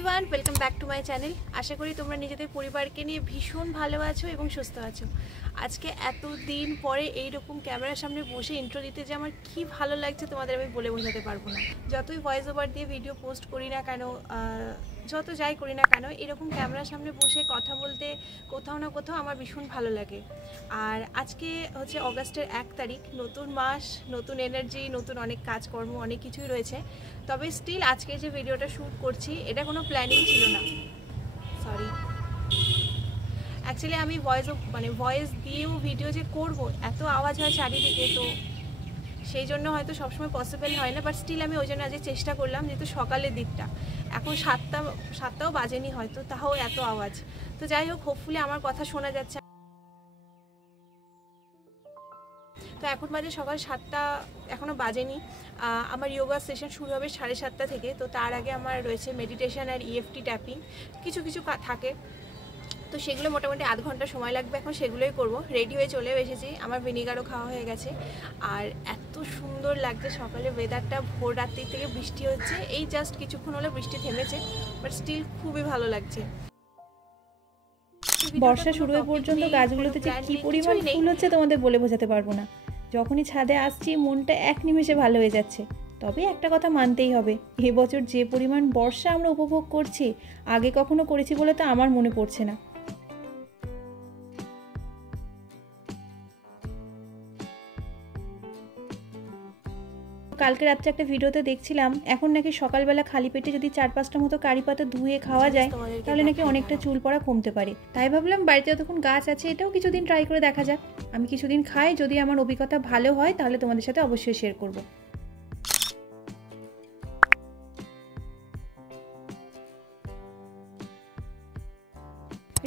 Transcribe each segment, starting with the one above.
Everyone, welcome back to my channel. আশা করি তোমরা নিজেদের পরিবারকে নিয়ে ভীষণ ভালো আছো এবং সুস্থ আছো। আজকে এতদিন পরে এইরকম ক্যামেরার সামনে বসে ইন্ট্রো দিতে যে আমার কি ভালো লাগছে তোমাদের আমি বলে বোঝাতে পারবো না। যতই ভয়েস ওভার দিয়ে ভিডিও পোস্ট করি না কেন, যত যাই করি না কেন, এরকম ক্যামেরার সামনে বসে কথা বলতে কোথাও না কোথাও আমার ভীষণ ভালো লাগে। আর আজকে হচ্ছে অগাস্টের 1 তারিখ, নতুন মাস, নতুন এনার্জি, নতুন অনেক কাজকর্ম, অনেক কিছুই রয়েছে। তবে স্টিল আজকে যে ভিডিওটা শ্যুট করছি এটা কোনো প্ল্যানিং ছিল না। সরি, অ্যাকচুয়ালি আমি ভয়েস দিয়েও ভিডিও যে করব, এত আওয়াজ হয় চারিদিকে, তো সেই জন্য হয়তো সবসময় পসিবল হয় না। বাট স্টিল আমি ওই জন্য আজকে চেষ্টা করলাম, যেহেতু সকালের দিকটা, এখন সাতটাও বাজেনি হয়তো, তাও এত আওয়াজ। তো যাই হোক, হোপফুলি আমার কথা শোনা যাচ্ছে। তো এখন বাজে সকাল 7টা, এখনও বাজেনি। আমার যোগা সেশন শুরু হবে 7:30 থেকে। তো তার আগে আমার রয়েছে মেডিটেশন আর ইএফটি ট্যাপিং, কিছু থাকে। তো সেগুলো মোটামুটি আধ ঘন্টা সময় লাগবে, এখন সেগুলোই করব। রেডি হয়ে চলেও এসেছি, আমার ভিনিগারও খাওয়া হয়ে গেছে। আর এত সুন্দর লাগছে সকালে ওয়েদারটা, ভোর রাত্রি থেকে বৃষ্টি হচ্ছে, এই জাস্ট কিছুক্ষণ হলে বৃষ্টি থেমেছে, বাট স্টিল খুবই ভালো লাগছে। বর্ষা শুরু হয়ে পর্যন্ত গাছগুলোতে যে কি পরিমাণ ফুল হচ্ছে তোমাদের বলে বোঝাতে পারবো না। যখনই ছাদে আসছি মনটা এক নিমেষে ভালো হয়ে যাচ্ছে। তবে একটা কথা মানতেই হবে, এবছর যে পরিমাণ বর্ষা আমরা উপভোগ করছি আগে কখনো করেছি বলে তো আমার মনে পড়ছে না। কালকে রাত্রে একটা ভিডিওতে দেখছিলাম, এখন নাকি সকালবেলা খালি পেটে যদি 4-5টা মতো কারি পাতা ধুয়ে খাওয়া যায় তাহলে নাকি অনেকটা চুল পড়া কমতে পারে। তাই ভাবলাম বাড়িতে যতক্ষণ গাছ আছে এটাও কিছুদিন ট্রাই করে দেখা যাক। আমি কিছুদিন খাই, যদি আমার অভিজ্ঞতা ভালো হয় তাহলে তোমাদের সাথে অবশ্যই শেয়ার করব।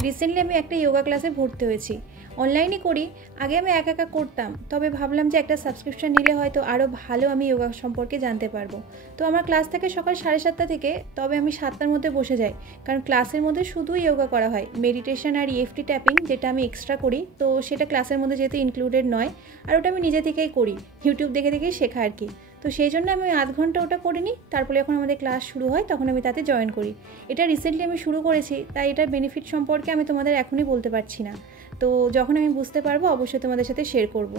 রিসেন্টলি আমি একটা যোগা ক্লাসে ভর্তি হয়েছি। অনলাইনে করি, আগে আমি একা করতাম, তবে ভাবলাম যে একটা সাবস্ক্রিপশন নিলে হয়তো আরও ভালো আমি যোগা সম্পর্কে জানতে পারবো। তো আমার ক্লাস থাকে সকাল 7:30 থেকে, তবে আমি 7টার মধ্যে বসে যাই, কারণ ক্লাসের মধ্যে শুধুই যোগা করা হয়। মেডিটেশন আর ইএফটি ট্যাপিং যেটা আমি এক্সট্রা করি, তো সেটা ক্লাসের মধ্যে যেহেতু ইনক্লুডেড নয়, আর ওটা আমি নিজে থেকেই করি, ইউটিউব দেখেই শেখা আর কি। তো সেই জন্য আমি আধ ঘন্টা ওটা করে নিই, তারপরে যখন আমাদের ক্লাস শুরু হয় তখন আমি তাতে জয়েন করি। এটা রিসেন্টলি আমি শুরু করেছি, তাই এটার বেনিফিট সম্পর্কে আমি তোমাদের এখনই বলতে পারছি না। তো যখন আমি বুঝতে পারবো অবশ্যই তোমাদের সাথে শেয়ার করব।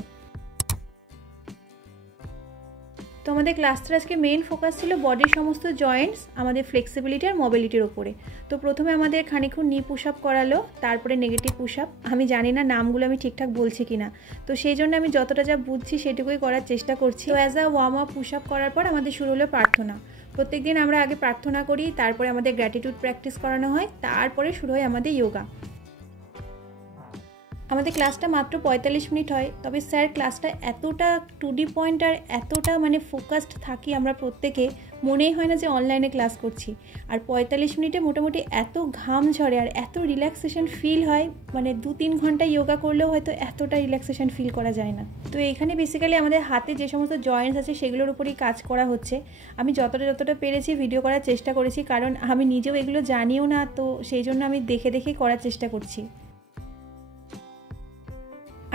তো আমাদের ক্লাসটার আজকে মেইন ফোকাস ছিল বডির সমস্ত জয়েন্টস, আমাদের ফ্লেক্সিবিলিটি আর মোবিলিটির ওপরে। তো প্রথমে আমাদের খানিকক্ষণ নি পুশ আপ করালো, তারপরে নেগেটিভ পুশ আপ। আমি জানি না নামগুলো আমি ঠিকঠাক বলছি কিনা, তো সেই জন্য আমি যতটা যা বুঝছি সেটুকুই করার চেষ্টা করছি। তো as a warm up push up করার পর আমাদের শুরু হলো প্রার্থনা। প্রত্যেকদিন আমরা আগে প্রার্থনা করি, তারপরে আমাদের গ্র্যাটিটিউড প্র্যাকটিস করানো হয়, তারপরে শুরু হয় আমাদের যোগা। আমাদের ক্লাসটা মাত্র 45 মিনিট হয়, তবে স্যার ক্লাসটা এতটা টু ডি পয়েন্ট আর এতটা ফোকাসড থাকি আমরা প্রত্যেকে, মনেই হয় না যে অনলাইনে ক্লাস করছি। আর 45 মিনিটে মোটামুটি এত ঘাম ঝরে আর এত রিল্যাক্সেশন ফিল হয়, 2-3 ঘন্টা যোগা করলেও হয়তো এতটা রিল্যাক্সেশন ফিল করা যায় না। তো এখানে বেসিক্যালি আমাদের হাতে যে সমস্ত জয়েন্টস আছে সেগুলোর উপরেই কাজ করা হচ্ছে। আমি যতটা পেরেছি ভিডিও করার চেষ্টা করেছি, কারণ আমি নিজেও এগুলো জানিও না, তো সেই জন্য আমি দেখে করার চেষ্টা করছি।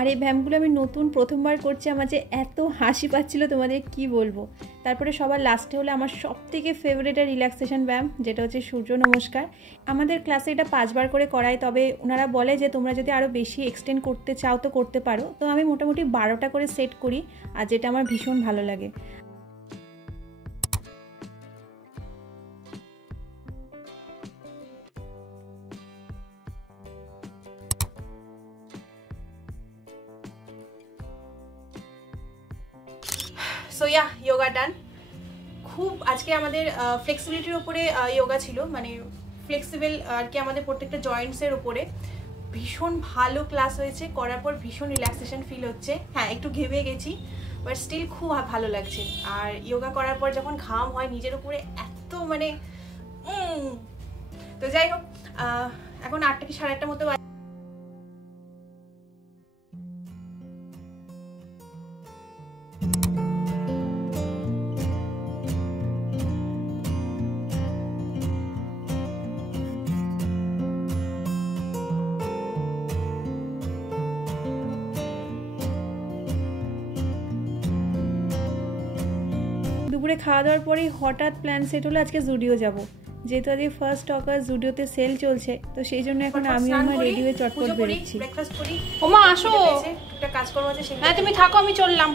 আর এই ব্যায়ামগুলো আমি নতুন প্রথমবার করছি, আমার যে এত হাসি পাচ্ছিল তোমাদের কি বলবো। তারপরে সবার লাস্টে হলো আমার সবথেকে ফেভারিট আর রিল্যাক্সেশন ব্যায়াম, যেটা হচ্ছে সূর্য নমস্কার। আমাদের ক্লাসে এটা 5 বার করে করায়, তবে ওনারা বলে যে তোমরা যদি আরও বেশি এক্সটেন্ড করতে চাও তো করতে পারো। তো আমি মোটামুটি 12টা করে সেট করি, আর যেটা আমার ভীষণ ভালো লাগে। সো যোগা ডান। খুব আজকে আমাদের ফ্লেক্সিবিলিটির উপরে যোগা ছিল, ফ্লেক্সিবল আর কি, আমাদের প্রত্যেকটা জয়েন্টসের উপরে। ভীষণ ভালো ক্লাস হয়েছে, করার পর ভীষণ রিল্যাক্সেশন ফিল হচ্ছে। হ্যাঁ, একটু ঘেমে গেছি, বাট স্টিল খুব ভালো লাগছে। আর যোগা করার পর যখন ঘাম হয় নিজের উপরে, এত তো যাই হোক, এখন 8টা কি 8:30 মতো। দুপুরে খাওয়া দাওয়ার পরেই হঠাৎ প্ল্যান সেট হলো আজকে জুডিও যাব। যেহেতু আজকে 1 অগাস্ট জুডিওতে সেল চলছে, তো সেই জন্য এখন আমি আমার রেডি হয়ে চটপট বেরোচ্ছি। ব্রেকফাস্ট করি। ওমা আসো, একটা কাজ করবো আছে। হ্যাঁ তুমি থাকো, আমি চললাম।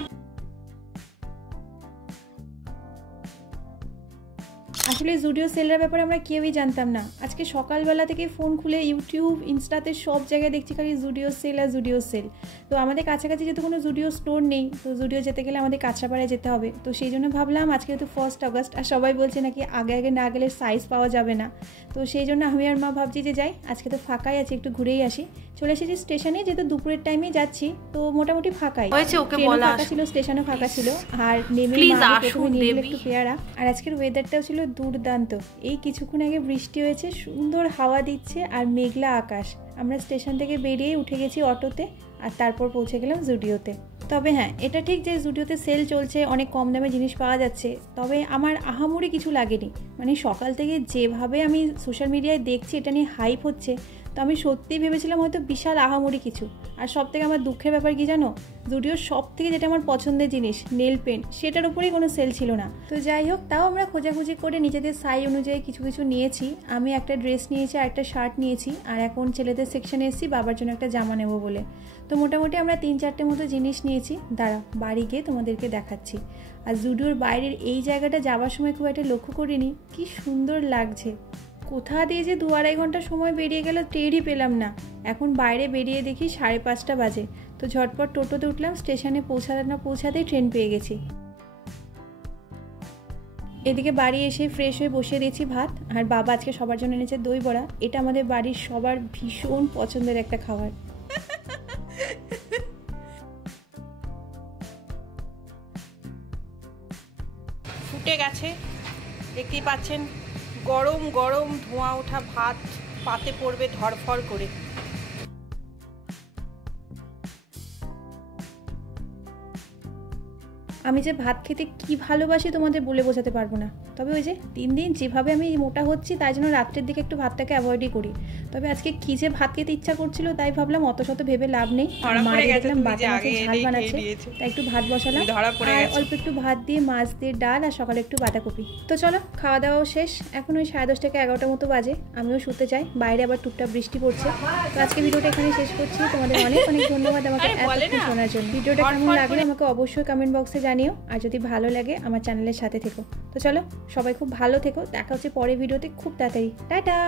আসলে জুডিও সেলের ব্যাপারে আমরা কেউই জানতাম না। আজকে সকালবেলা থেকে ফোন খুলে ইউটিউব, ইনস্টাতে সব জায়গায় দেখছি খালি জুডিও সেল আর জুডিও সেল। তো আমাদের কাছাকাছি যেহেতু কোনো জুডিও স্টোর নেই, তো জুডিও যেতে গেলে আমাদের কাঁচরাপাড়ায় যেতে হবে। তো সেই জন্য ভাবলাম আজকে যেহেতু 1 অগাস্ট, আর সবাই বলছে নাকি আগে আগে না গেলে সাইজ পাওয়া যাবে না, তো সেই জন্য আমি আর মা ভাবছি যে যাই, আজকে তো ফাঁকাই আছে, একটু ঘুরেই আসি। চলে এসেছি স্টেশনে, যেহেতু দুপুরের টাইমেই যাচ্ছি, তো মোটামুটি ফাঁকাই হয়েছে, ওকে ট্রেনও বলা ফাঁকা ছিল, স্টেশনও ফাঁকা ছিল। আর নেমে Please মা আসুন, প্রথমে নিয়ে গেলো দেবী। একটু পেয়ারা। আর আজকের ওয়েদারটাও ছিল দুর্দান্ত। এই কিছুক্ষণ আগে বৃষ্টি হয়েছে, সুন্দর হাওয়া দিচ্ছে আর মেঘলা আকাশ। আমরা স্টেশন থেকে বেরিয়ে উঠে গেছি অটোতে, আর তারপর পৌঁছে গেলাম জুডিওতে। তবে হ্যাঁ, এটা ঠিক যে জুডিওতে সেল চলছে, অনেক কম দামে জিনিস পাওয়া যাচ্ছে। তবে আমার আহামরি কিছু লাগেনি। মানে সকাল থেকে যেভাবে আমি সোশ্যাল মিডিয়ায় দেখছি এটা নিয়ে হাইপ হচ্ছে, তো আমি সত্যিই ভেবেছিলাম হয়তো বিশাল আহামরি কিছু। আর সব থেকে আমার দুঃখের ব্যাপার কি জানো, জুডিওর সব থেকে যেটা আমার পছন্দের জিনিস নেল পেন্ট, সেটার উপরেই কোনো সেল ছিল না। তো যাই হোক, তাও আমরা খোঁজাখুঁজি করে নিজেদের সাইজ অনুযায়ী কিছু কিছু নিয়েছি। আমি একটা ড্রেস নিয়েছি আর একটা শার্ট নিয়েছি, আর এখন ছেলেদের সেকশনে এসেছি বাবার জন্য একটা জামা নেবো বলে। তো মোটামুটি আমরা 3-4টে মতো জিনিস নিয়েছি। দাঁড়া, বাড়ি গিয়ে তোমাদেরকে দেখাচ্ছি। আর জুডিওর বাইরের এই জায়গাটা যাওয়ার সময় খুব একটা লক্ষ্য করিনি, কি সুন্দর লাগছে। কোথা দিয়ে যে 2-2.5 ঘন্টা সময় বেরিয়ে গেল টেরই পেলাম না। এখন বাইরে বেরিয়ে দেখি 5:30 বাজে। তো ঝটপট টোটোতে উঠলাম, স্টেশনে পৌঁছাতেই ট্রেন পেয়ে গেছি। এদিকে বাড়ি এসে ফ্রেশ হয়ে বসিয়ে দিয়েছি ভাত, আর বাবা আজকে সবার জন্য এনেছে দই বড়া। এটা আমাদের বাড়ির সবার ভীষণ পছন্দের একটা খাবার। ফুটে গেছে, দেখতেই পাচ্ছেন। গরম গরম ধোঁয়া ওঠা ভাত পাতে পড়বে ধড়ফড় করে। আমি যে ভাত খেতে কি ভালোবাসি তোমাদের বলে বোঝাতে পারবো না। তবে ওই যে দিন দিন যেভাবে আমি মোটা হচ্ছি, তাই জন্য রাত্রের দিকে একটু ভাতটাকে অ্যাভয়েডই করি। তবে আজকে কি যে ভাত খেতে ইচ্ছা করছিল, তাই ভাবলাম অত শত ভেবে লাভ নেই। মা দেখলাম বাটা মাছের ঝাল বানাচ্ছে, তাই একটু ভাত বসালাম, আর অল্প একটু ভাত দিয়ে মাছ দিয়ে ডাল, আর সকালে একটু বাঁধাকপি। তো চলো, খাওয়া দাওয়াও শেষ। এখন ওই 10:30 থেকে 11টা মতো বাজে। আমিও শুতে চাই, বাইরে আবার টুকটাক বৃষ্টি পড়ছে। তো আজকে ভিডিওটা এখানে শেষ করছি। তোমাদের অনেক অনেক ধন্যবাদ আমাকে এতক্ষণ শোনার জন্য। ভিডিওটা কেমন লাগলো আমাকে অবশ্যই কমেন্ট বক্সে জানিও, আর যদি ভালো লাগে আমার চ্যানেলের সাথে থেকো। তো চলো, সবাই খুব ভালো থেকো, দেখা হচ্ছে পরের ভিডিওতে খুব তাড়াতাড়ি। টাটা।